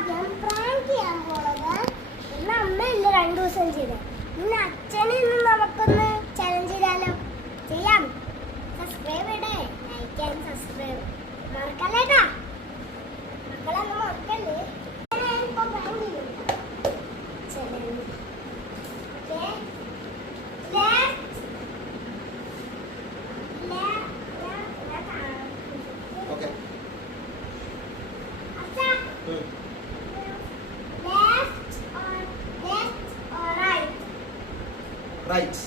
ആദ്യം പ്രാങ്ക് ചെയ്യാൻ പോണത് ഇന്ന് അമ്മയില്ല 2 ദിവസം ചെയ്ത്. ഇന്ന് അച്ഛനെ ഇന്ന് നമുക്കൊന്ന് ചലഞ്ച് ചെയ്താലോ? ചെയ്യാം. സബ്സ്ക്രൈബ് ഇടേ, ലൈക്ക് ആൻഡ് സബ്സ്ക്രൈബ് മറക്കല്ലേട്ടാ. മക്കളൊന്നും മറക്കല്ലേ. ഞാനിപ്പോ പ്രാങ്ക് ചെയ്യും. ചലഞ്ച്. ഓക്കേ. Right.